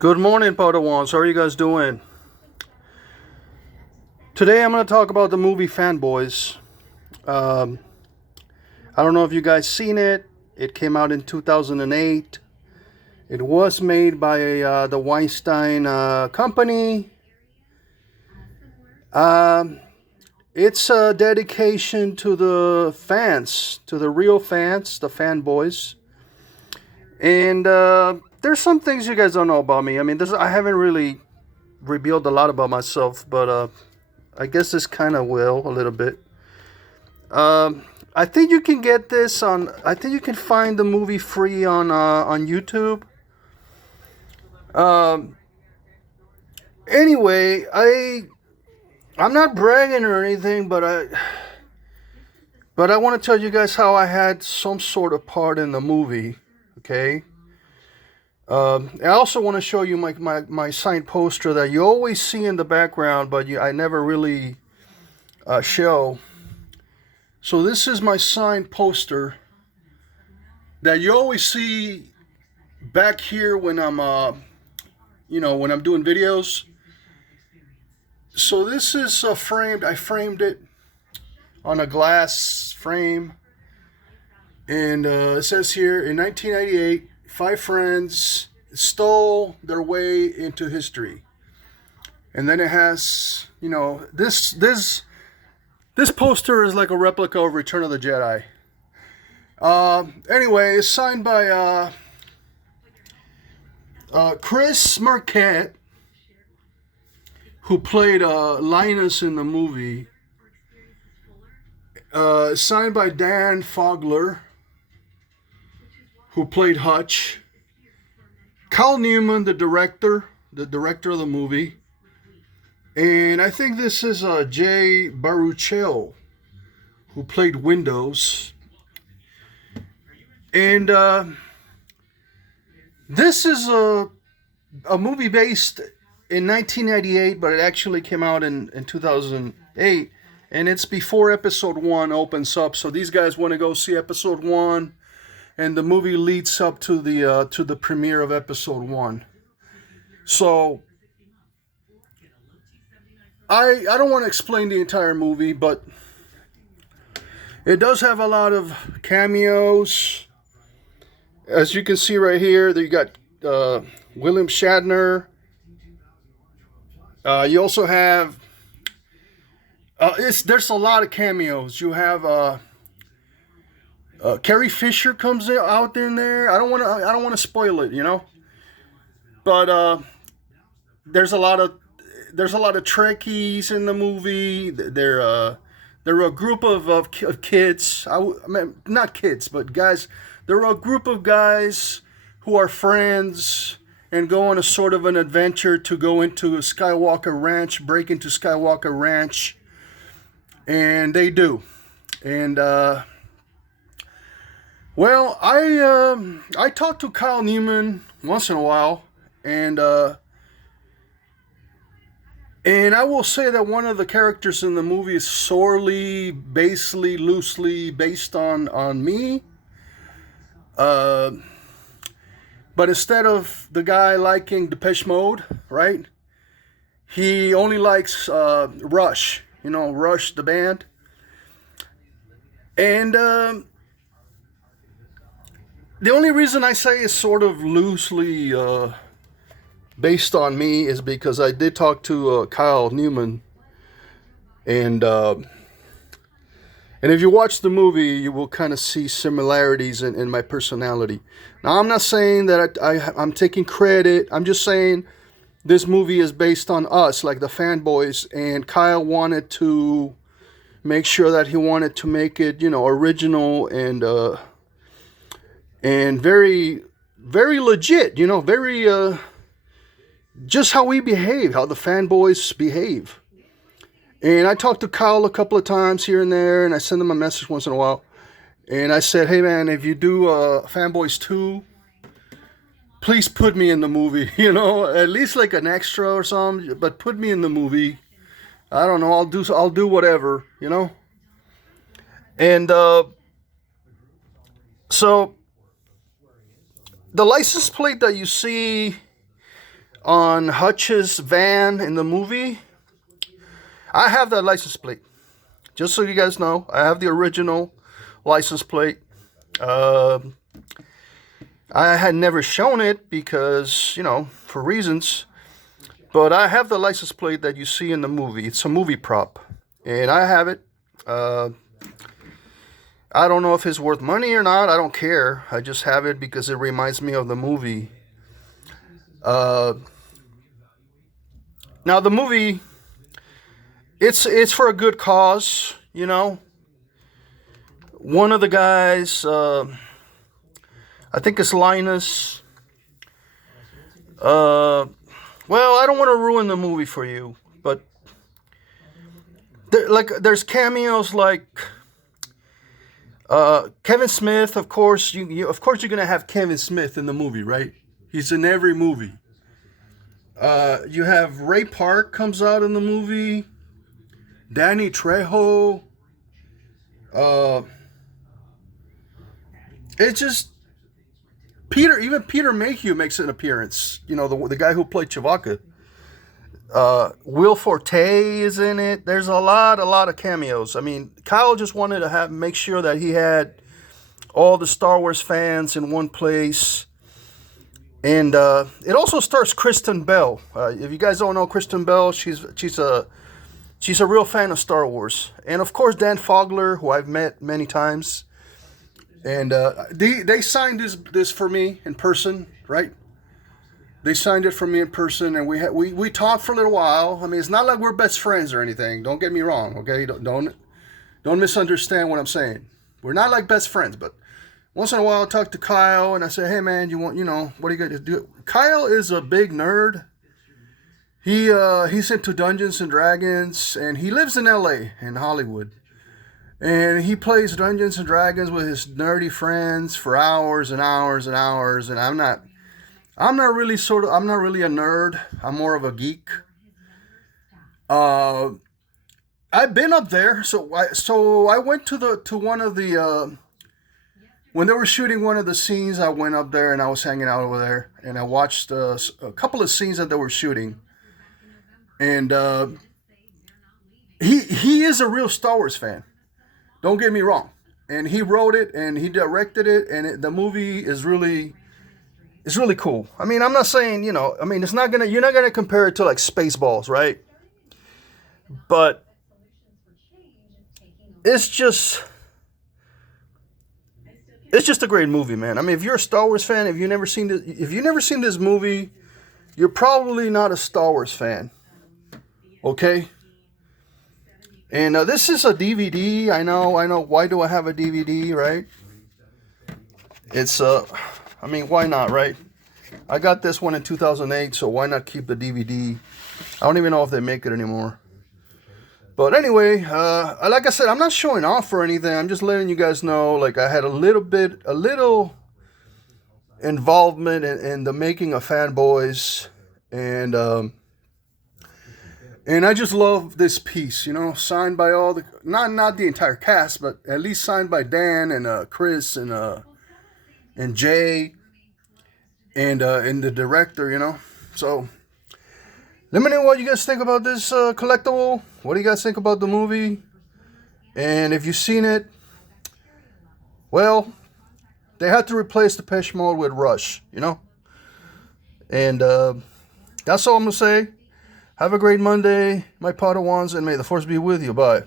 Good morning, Padawans. How are you guys doing? Today I'm going to talk about the movie Fanboys. Um, I don't know if you guys seen it. It came out in 2008. It was made by the Weinstein Company. Um, it's a dedication to the fans, to the real fans, the fanboys. And there's some things you guys don't know about me. I mean, I haven't really revealed a lot about myself, but I guess this kind of will a little bit. I think you can get this on. I think you can find the movie free on YouTube. Um, anyway, I'm not bragging or anything, but I want to tell you guys how I had some sort of part in the movie. Okay. I also want to show you my signed poster that you always see in the background, but I never really show. So this is my signed poster that you always see back here when I'm, when I'm doing videos. So this is framed. I framed it on a glass frame, and it says here in 1998. 5 friends stole their way into history. And then it has, this poster is like a replica of Return of the Jedi. Anyway, it's signed by Chris Marquette, who played Linus in the movie. Signed by Dan Fogler, who played Hutch. Kyle Newman, the director of the movie. And I think this is Jay Baruchel, who played Windows. And this is a movie based in 1998, but it actually came out in 2008. And it's before episode 1 opens up. So these guys want to go see episode 1. And the movie leads up to the premiere of episode 1. So I don't want to explain the entire movie, but it does have a lot of cameos. As you can see right here, you got William Shatner. You also have there's a lot of cameos. You have Carrie Fisher comes out in there. I don't want to spoil it, But there's a lot of Trekkies in the movie. They're a group of kids. I mean, not kids, but guys. They're a group of guys who are friends and go on a sort of an adventure to go into Skywalker Ranch, break into Skywalker Ranch, and they do, and. Well, I talk to Kyle Newman once in a while, and I will say that one of the characters in the movie is loosely based on me. But instead of the guy liking Depeche Mode, right? He only likes Rush, Rush the band, and. The only reason I say it's sort of loosely based on me is because I did talk to Kyle Newman, and if you watch the movie, you will kind of see similarities in my personality. Now, I'm not saying that I'm taking credit. I'm just saying this movie is based on us, like the Fanboys, and Kyle wanted to make sure that he wanted to make it, original and very, very legit, very, just how we behave, how the fanboys behave. And I talked to Kyle a couple of times here and there, and I send him a message once in a while. And I said, hey man, if you do Fanboys 2, please put me in the movie, at least like an extra or something, but put me in the movie. I don't know, I'll do whatever, And so the license plate that you see on Hutch's van in the movie. I have that license plate. Just so you guys know, I have the original license plate. I had never shown it because, for reasons. But I have the license plate that you see in the movie. It's a movie prop. And I have it. I don't know if it's worth money or not. I don't care. I just have it because it reminds me of the movie. Now the movie, it's for a good cause, One of the guys, I think it's Linus. Well, I don't want to ruin the movie for you, but there's cameos like Kevin Smith. Of course, you're gonna have Kevin Smith in the movie, right? He's in every movie. You have Ray Park comes out in the movie. Danny Trejo. It's just even Peter Mayhew makes an appearance. The guy who played Chewbacca. Will Forte is in it. There's a lot of cameos. I mean, Kyle just wanted to make sure that he had all the Star Wars fans in one place. And it also stars Kristen Bell. If you guys don't know Kristen Bell, she's a real fan of Star Wars. And of course Dan Fogler, who I've met many times. And they signed this for me in person, right? They signed it for me in person, and we talked for a little while. I mean, it's not like we're best friends or anything. Don't get me wrong, okay? Don't misunderstand what I'm saying. We're not like best friends, but once in a while I talk to Kyle and I say, hey man, what are you going to do? Kyle is a big nerd. He's into Dungeons and Dragons, and he lives in LA, in Hollywood. And he plays Dungeons and Dragons with his nerdy friends for hours and hours and hours, and I'm not really a nerd. I'm more of a geek. I've been up there, so I went to one of the when they were shooting one of the scenes. I went up there and I was hanging out over there, and I watched a couple of scenes that they were shooting. And he is a real Star Wars fan. Don't get me wrong. And he wrote it and he directed it, and the movie is really. It's really cool. I mean, I'm not saying, you're not gonna compare it to like Spaceballs, right? But it's just a great movie, man. I mean, if you're a Star Wars fan, if you've never seen this movie, you're probably not a Star Wars fan. Okay? And this is a DVD. I know. Why do I have a DVD, right? It's I mean, why not, right? I got this one in 2008, so why not keep the DVD? I don't even know if they make it anymore. But anyway, like I said, I'm not showing off or anything. I'm just letting you guys know, like, I had a little involvement in the making of Fanboys, and I just love this piece, signed by all the, not the entire cast, but at least signed by Dan and Chris and Jay and the director, So let me know what you guys think about this collectible. What do you guys think about the movie? And if you've seen it, well, they had to replace the Depeche Mode with Rush, And that's all I'm going to say. Have a great Monday, my Padawans, and may the Force be with you. Bye.